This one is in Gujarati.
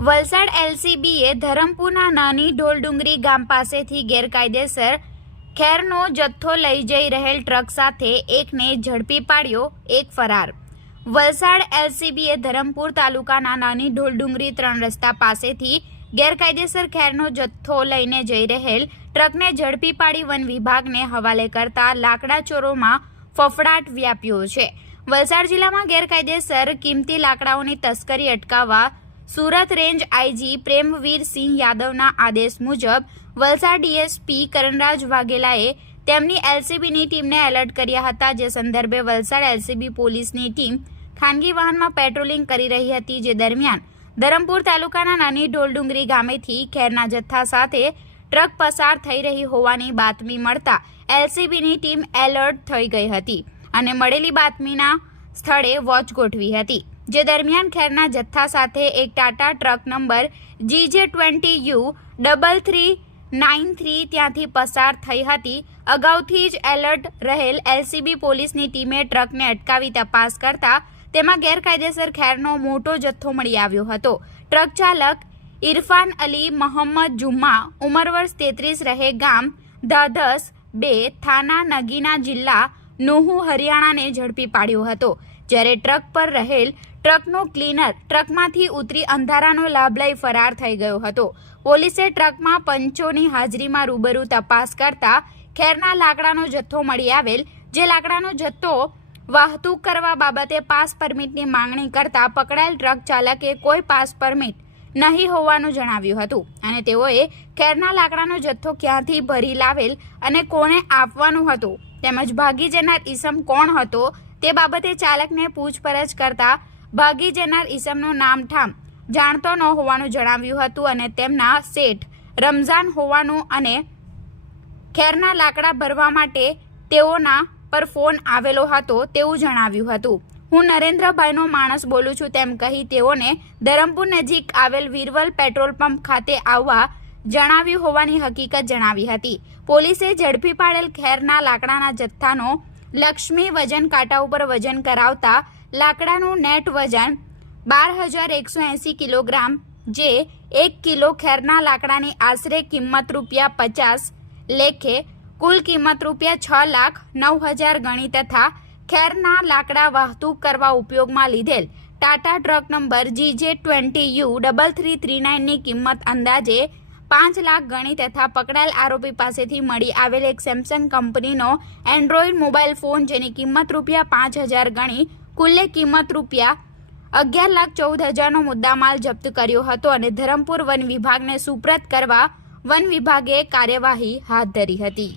વલસાડ એલસીબીએ ધરમપુરના નાની ઢોલડુંગરી ગામ પાસેથી ગેરકાયદેસર ખેરનો જથ્થો લઈ જઈ રહેલ ટ્રક સાથે એકને ઝડપી પાડ્યો, એક ફરાર। વલસાડ એલસીબીએ ધરમપુર તાલુકાના નાની ઢોલડુંગરી 3 રસ્તા પાસેથી ગેરકાયદેસર ખેરનો જથ્થો લઈને જઈ રહેલ ટ્રકને ઝડપી પાડી વન વિભાગને હવાલે કરતા લાકડા ચોરોમાં ફફડાટ વ્યાપ્યો છે। વલસાડ જિલ્લામાં ગેરકાયદેસર કિંમતી લાકડાઓની તસ્કરી અટકાવવા સુરત રેન્જ આઈજી પ્રેમવીર સિંહ યાદવના આદેશ મુજબ વલસાડ ડીએસપી કરણરાજ વાઘેલાએ તેમની એલસીબીની ટીમને એલર્ટ કર્યા હતા। જે સંદર્ભે વલસાડ એલસીબી પોલીસની ટીમ ખાનગી વાહનમાં પેટ્રોલિંગ કરી રહી હતી। જે દરમિયાન ધરમપુર તાલુકાના નાની ઢોલડુંગરી ગામેથી ખેરના જથ્થા સાથે ટ્રક પસાર થઈ રહી હોવાની બાતમી મળતા એલસીબીની ટીમ એલર્ટ થઈ ગઈ હતી અને મળેલી બાતમીના સ્થળે વોચ ગોઠવી હતી। જે દરમિયાન ખેરના જથ્થા સાથે એક ટાટા ટ્રક નંબર GJ20U3393 ત્યાંથી પસાર થઈ હતી। અગાઉથી જ એલર્ટ રહેલ એલસીબી પોલીસની ટીમે ટ્રકને અટકાવી તપાસ કરતા તેમાં ગેરકાયદેસર ખેરનો મોટો જથ્થો મળી આવ્યો હતો। ટ્રક ચાલક ઇરફાન અલી મોહમ્મદ જુમ્મા, ઉંમર વર્ષ 33, રહે ગામ ધાધસ 2, થાના નગીના, જિલ્લા નુહુ, હરિયાણાને ઝડપી પાડ્યો હતો। જ્યારે ટ્રક પર રહેલ ટ્રકનો ક્લીનર ટ્રકમાંથી ઉતરી અંધારાનો લાભ લઈ ફરાર થઈ ગયો હતો। પોલીસે ટ્રકમાં પંચોની હાજરીમાં રૂબરૂ તપાસ કરતા ખેરના લાકડાનો જથ્થો મળી આવેલ। જે લાકડાનો જથ્થો વાહતુક કરવા બાબતે પાસ પરમિટની માંગણી કરતા પકડાયેલ ટ્રક ચાલકે કોઈ પાસ પરમિટ નહીં હોવાનું જણાવ્યું હતું અને તેઓએ ખેરના લાકડાનો જથ્થો ક્યાંથી ભરી લાવેલ અને કોને આપવાનું હતું તેમજ ભાગી જનાર ઈસમ કોણ હતો તે બાબતે ચાલકને પૂછપરછ કરતા ભાગી જનાર ઈસમનું નામ ઠામ જાણતો ન હોવાનું જણાવ્યું હતું અને તેમના શેઠ રમઝાન હોવાનું અને ખેરના લાકડા ભરવા માટે તેઓના પર ફોન આવેલો હતો તેવું જણાવ્યું હતું। હું નરેન્દ્રભાઈનો માણસ બોલું છું તેમ કહી તેઓને ધરમપુર નજીક આવેલ વીરવલ પેટ્રોલ પંપ ખાતે આવવા જણાવ્યું હોવાની હકીકત જણાવી હતી। પોલીસે ઝડપી પાડેલ ખેરના લાકડાના જથ્થાનો લક્ષ્મી વજન કાંટા ઉપર વજન કરાવતા લાકડાનું નેટ વજન 12,180 કિલોગ્રામ, જે 1 કિલો ખેરના લાકડાની આશરે કિંમત ₹50 લેખે કુલ કિંમત ₹6,09,000 ગણી તથા ખેરના લાકડા વાહતુક કરવા ઉપયોગમાં લીધેલ ટાટા ટ્રક નંબર GJ20U3339 ની કિંમત અંદાજે 5 લાખ ગણી તથા પકડાયેલ આરોપી પાસેથી મળી આવેલ એક સેમસંગ કંપનીનો એન્ડ્રોઇડ મોબાઈલ ફોન જેની કિંમત ₹5,000 ગણી કુલ્લે કિંમત ₹11,14,000 નો મુદ્દામાલ જપ્ત કર્યો હતો અને ધરમપુર વન વિભાગને સુપ્રત કરવા વન વિભાગે કાર્યવાહી હાથ ધરી હતી।